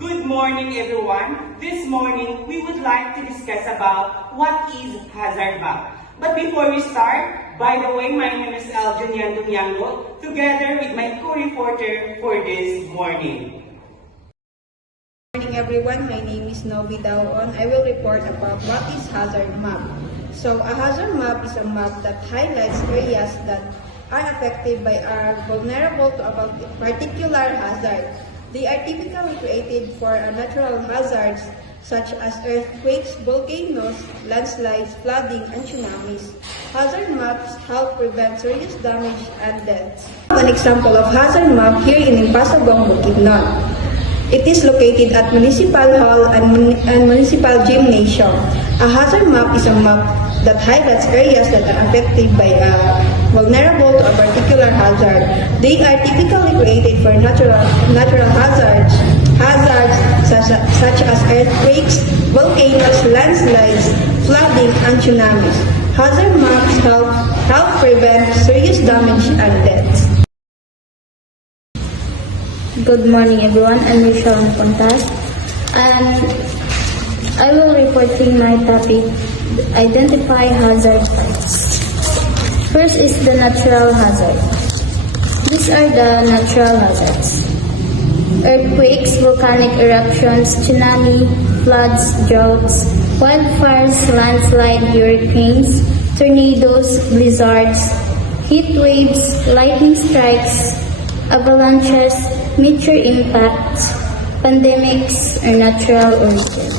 Good morning, everyone. This morning, we would like to discuss about what is hazard map. But before we start, by the way, my name is Aljon Yango, together with my co-reporter for this morning. Good morning, everyone. My name is Novi Daon. I will report about what is hazard map. So, a hazard map is a map that highlights areas that are affected by or vulnerable to a particular hazard. They are typically created for natural hazards such as earthquakes, volcanoes, landslides, flooding, and tsunamis. Hazard maps help prevent serious damage and deaths. An example of hazard map here in Impasabong, Bukidnon. It is located at Municipal Hall and Municipal Gymnasium. A hazard map is a map that highlights areas that are affected by vulnerable to a particular hazard. They are typically created for natural hazards such as earthquakes, volcanoes, landslides, flooding, and tsunamis. Hazard maps help prevent serious damage and deaths. Good morning, everyone. I'm Rachel Pontas, and I will reporting my topic, identify hazard sites. First is the natural hazard. These are the natural hazards: earthquakes, volcanic eruptions, tsunami, floods, droughts, wildfires, landslide, hurricanes, tornadoes, blizzards, heat waves, lightning strikes, avalanches, meteor impacts, pandemics, or natural origin.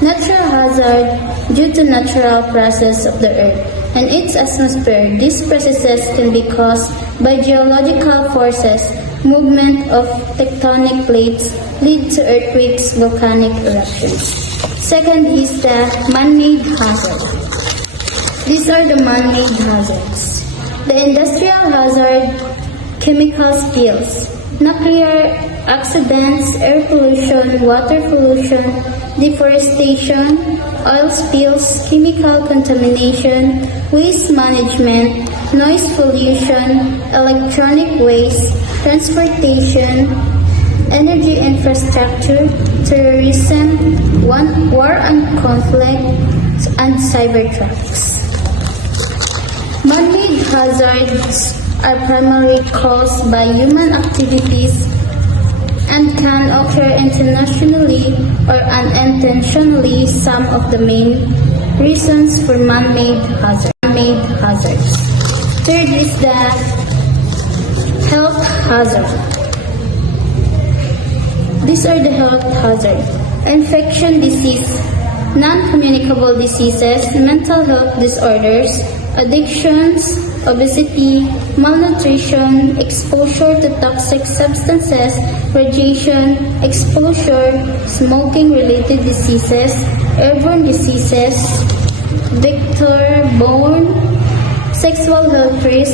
Natural hazard due to natural process of the earth and its atmosphere. These processes can be caused by geological forces, movement of tectonic plates, lead to earthquakes, volcanic eruptions. Second is the man-made hazard. These are the man-made hazards. The industrial hazard, chemical spills, nuclear accidents, air pollution, water pollution, deforestation, oil spills, chemical contamination, waste management, noise pollution, electronic waste, transportation, energy infrastructure, terrorism, war and conflict, and cyber attacks. Man-made hazards are primarily caused by human activities and can occur intentionally or unintentionally. Some of the main reasons for man-made hazards. Third is the health hazard. These are the health hazard: infection disease, non-communicable diseases, mental health disorders, addictions, obesity, malnutrition, exposure to toxic substances, radiation, exposure, smoking-related diseases, airborne diseases, vector-borne, sexual health risk,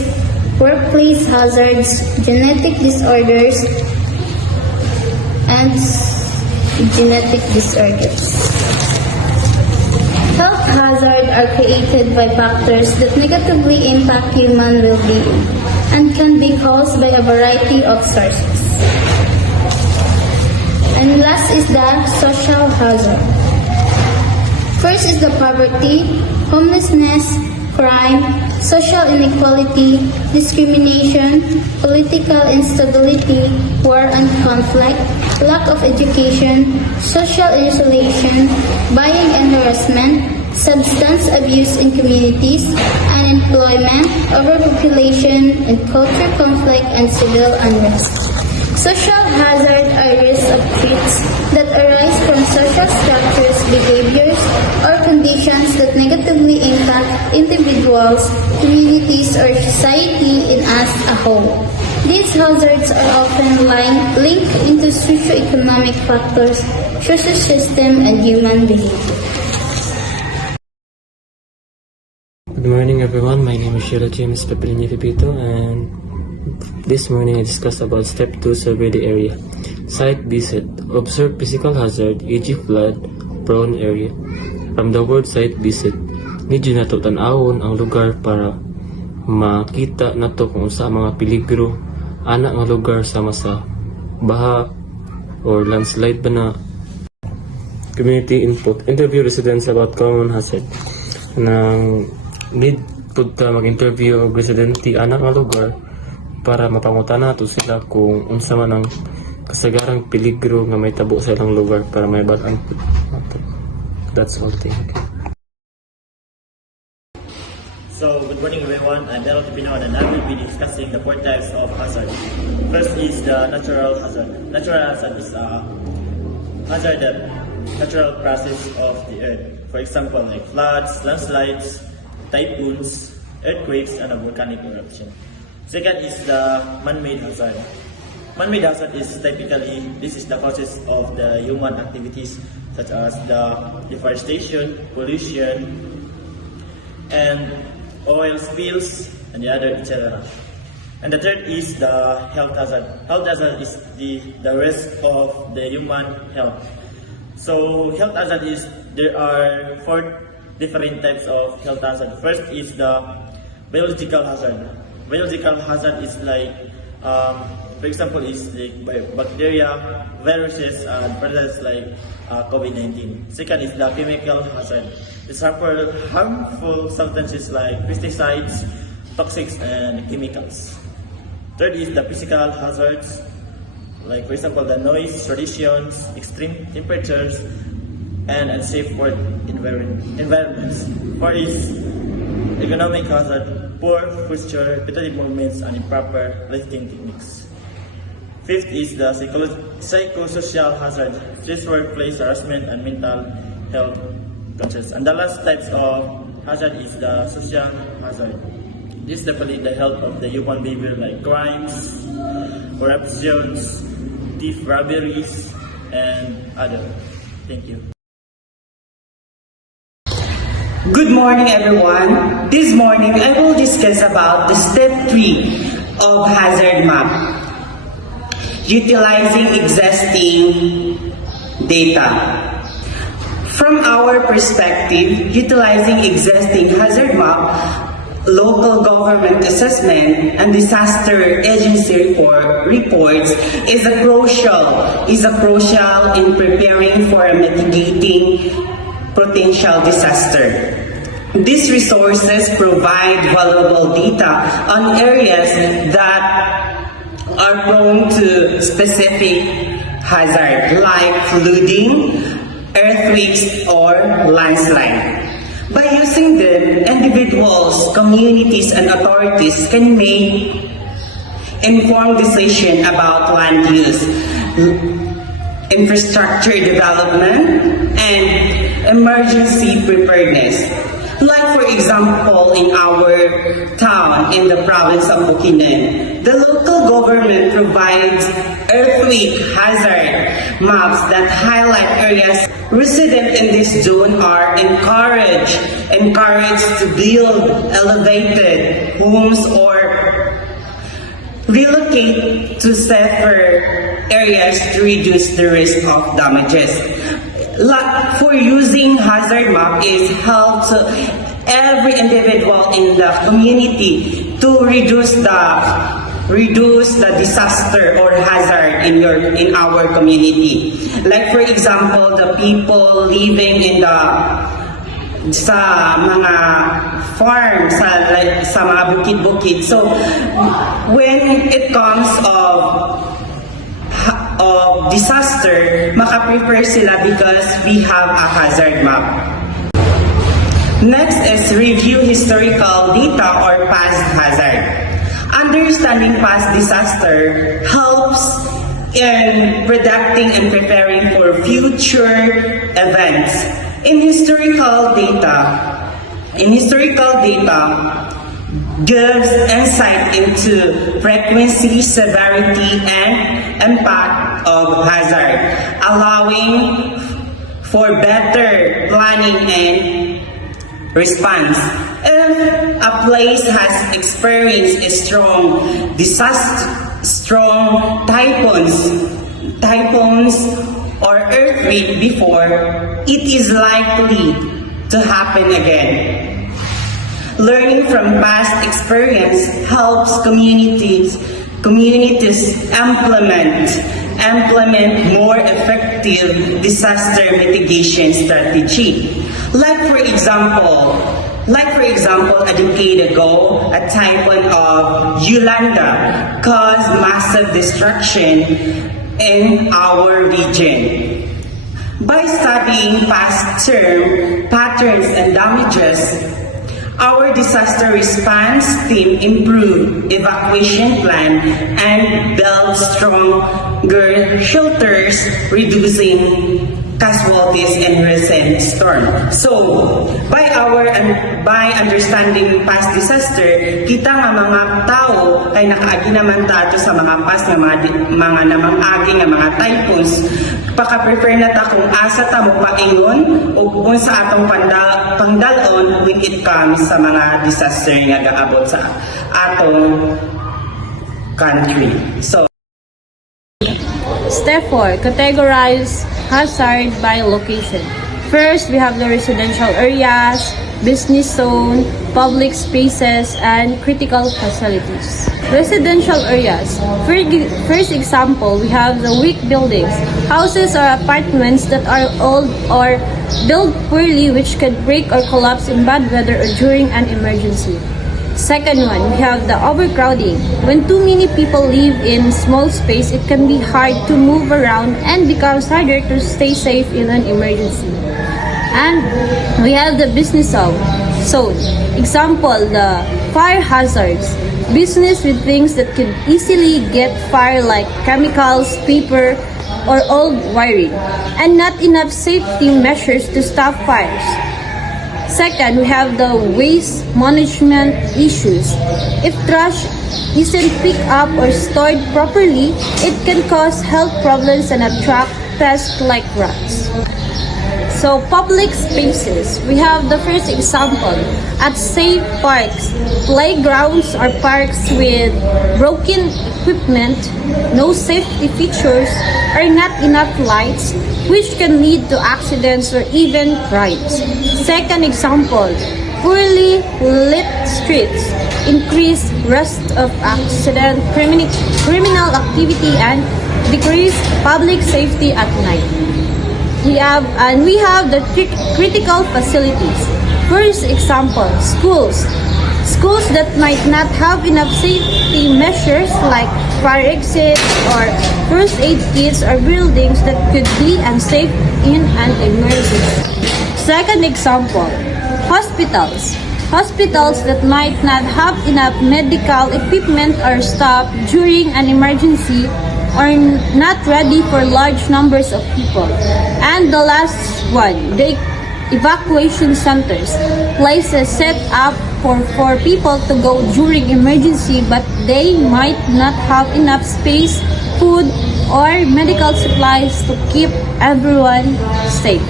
workplace hazards, genetic disorders, and genetic disorders. Health hazards are created by factors that negatively impact human well-being and can be caused by a variety of sources. And last is the social hazard. First is the poverty, homelessness, crime, social inequality, discrimination, political instability, war and conflict, lack of education, social isolation, bullying and harassment, substance abuse in communities, unemployment, overpopulation, and cultural conflict and civil unrest. Social hazards are risks of threats that arise from social structures, behaviors, or conditions that negatively impact individuals, communities, or society in as a whole. These hazards are often linked into socio-economic factors, social system, and human behavior. Good morning, everyone. My name is Sheila James Papilini Pipito, and this morning I discussed about Step 2, survey the area. Site visit. Observe physical hazard, e.g. flood-prone area. From the word site visit, medyo nato tan-awon ang lugar para makita nato kung sa mga peligro ana nga lugar sama sa baha, or landslide ba na. Community input. Interview residents about common hazard. Nang need pud ta mag-interview og residente anak nga lugar para mapangutana nato sila kung unsa man ang kasagarang peligro nga may tabo sa ilang lugar para may bal-an pud. That's all. Thank you. So, good morning everyone. I'm Errol Pinoan and I will be discussing the 4 types of hazard. First is the natural hazard. Natural hazard is a hazard that natural process of the earth. For example, like floods, landslides, typhoons, earthquakes, and a volcanic eruption. Second is the man-made hazard. Man-made hazard is typically, this is the causes of the human activities such as the deforestation, pollution, and oil spills, and the other, etc. And the third is the health hazard. Health hazard is the risk of the human health. So health hazard is, there are 4 different types of health hazard. First is the biological hazard. Biological hazard is like, for example, is like bacteria, viruses, and predators like COVID-19. Second is the chemical hazard. It's harmful substances like pesticides, toxics, and chemicals. Third is the physical hazards, like for example the noise, radiations, extreme temperatures, and unsafe work environments. Fourth is economic hazard, poor posture, repetitive movements, and improper lifting techniques. Fifth is the psychosocial hazard, stress, workplace harassment, and mental health concerns. And the last types of hazard is the social hazard. This is definitely the health of the human behavior like crimes, corruptions, thief robberies, and other. Thank you. Good morning, everyone. This morning, I will discuss about the step 3 of hazard map, utilizing existing data. From our perspective, utilizing existing hazard map, local government assessment, and disaster agency reports is crucial in preparing for a mitigating potential disaster. These resources provide valuable data on areas that are prone to specific hazard like flooding, earthquakes, or landslide. By using them, individuals, communities, and authorities can make informed decisions about land use, infrastructure development, and emergency preparedness. Like for example, in our town in the province of Bukidnon, the local government provides earthquake hazard maps that highlight areas. Residents in this zone are encouraged to build elevated homes or relocate to safer areas to reduce the risk of damages. For using hazard map is help to every individual in the community to reduce the disaster or hazard in our community. Like for example, the people living in sa mga farm, sa mga bukid-bukid. So when it comes of disaster, maka-prepare sila because we have a hazard map. Next is review historical data or past hazard. Understanding past disaster helps in predicting and preparing for future events. In historical data gives insight into frequency, severity, and impact of hazard, allowing for better planning and response. If a place has experienced a strong typhoons or earthquake before, it is likely to happen again. Learning from past experience helps communities implement implement more effective disaster mitigation strategy. Like for example, a decade ago, a typhoon of Yolanda caused massive destruction in our region. By studying past term patterns and damages, our disaster response team improved evacuation plan and built stronger shelters, reducing casualties in recent storm. So, by understanding past disaster, kita nga mga tao kay nakaagi naman tato sa mga past nga mga namang-agi nga mga typhoons, paka-prefer na ta kung asa ta mo paingon o unsa atong pangdalon when it comes sa mga disaster nga gaabot sa atong country. So, Step 4. Categorize hazard by location. First, we have the residential areas, business zone, public spaces, and critical facilities. Residential areas. First example, we have the weak buildings. Houses or apartments that are old or built poorly which could break or collapse in bad weather or during an emergency. Second one, we have the overcrowding. When too many people live in small space, it can be hard to move around and becomes harder to stay safe in an emergency. And we have the business zone. Example, the fire hazards. Business with things that could easily get fire like chemicals, paper, or old wiring, and not enough safety measures to stop fires. Second, we have the waste management issues. If trash isn't picked up or stored properly, it can cause health problems and attract pests like rats. So, public spaces. We have the first example. At safe parks, playgrounds or parks with broken equipment, no safety features, or not enough lights, which can lead to accidents or even crimes. Second example, poorly lit streets, increased risk of accident, criminal activity, and decreased public safety at night. We have the critical facilities. First example, schools. Schools that might not have enough safety measures like fire exits or first aid kits or buildings that could be unsafe in an emergency. Second example, hospitals. Hospitals that might not have enough medical equipment or staff during an emergency or not ready for large numbers of people. And the last one, the evacuation centers, places set up for people to go during emergency but they might not have enough space, food, or medical supplies to keep everyone safe.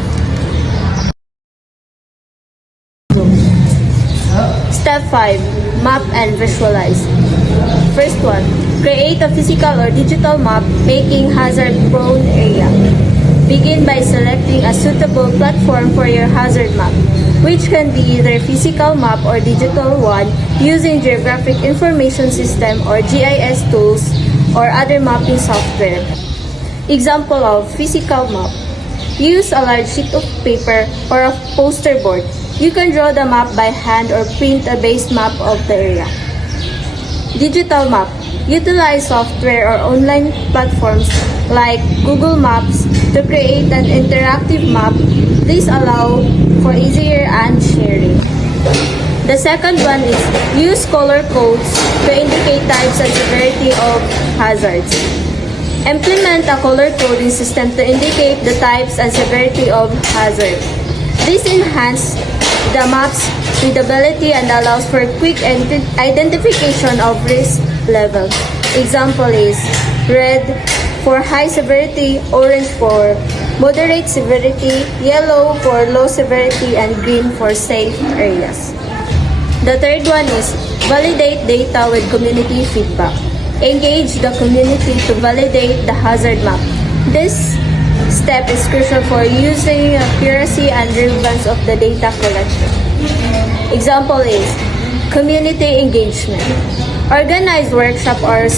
Step 5. Map and visualize. First one, create a physical or digital map making hazard-prone area. Begin by selecting a suitable platform for your hazard map, which can be either physical map or digital one using Geographic Information System or GIS tools or other mapping software. Example of physical map. Use a large sheet of paper or a poster board. You can draw the map by hand or print a base map of the area. Digital map. Utilize software or online platforms like Google Maps to create an interactive map. This allows for easier and sharing. The second one is use color codes to indicate types and severity of hazards. Implement a color coding system to indicate the types and severity of hazard. This enhances the map's readability and allows for quick identification of risk levels. Example is red for high severity, orange for moderate severity, yellow for low severity, and green for safe areas. The third one is validate data with community feedback. Engage the community to validate the hazard map. This step is crucial for using accuracy and relevance of the data collection. Example is community engagement. Organize workshop or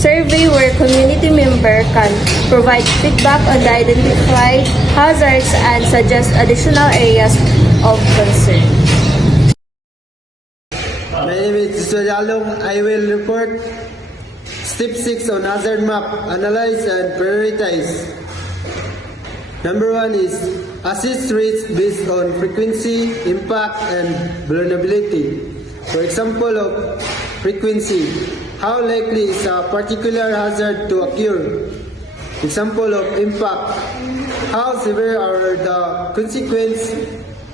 Survey where community member can provide feedback on the identified hazards and suggest additional areas of concern. My name is Joshua Jalong. I will report step 6 on hazard map, analyze and prioritize. Number 1 is assess rates based on frequency, impact and vulnerability. For example of frequency, how likely is a particular hazard to occur? Example of impact, how severe are the consequences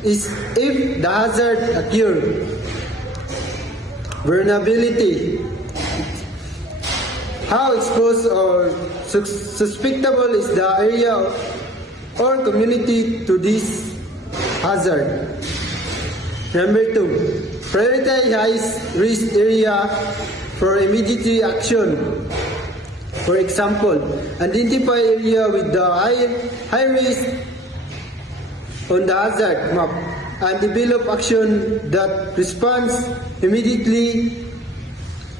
is if the hazard occur. Vulnerability, how exposed or susceptible is the area or community to this hazard. Number 2, prioritize high risk area for immediate action. For example, identify area with the high risk on the hazard map and develop action that responds immediately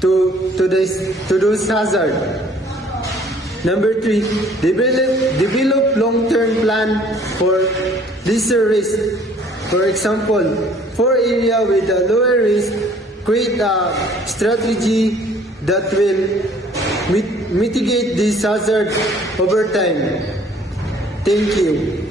to those hazards. Number 3, develop long-term plan for lesser risk. For example, for area with a lower risk, create a strategy that will mitigate this hazard over time. Thank you.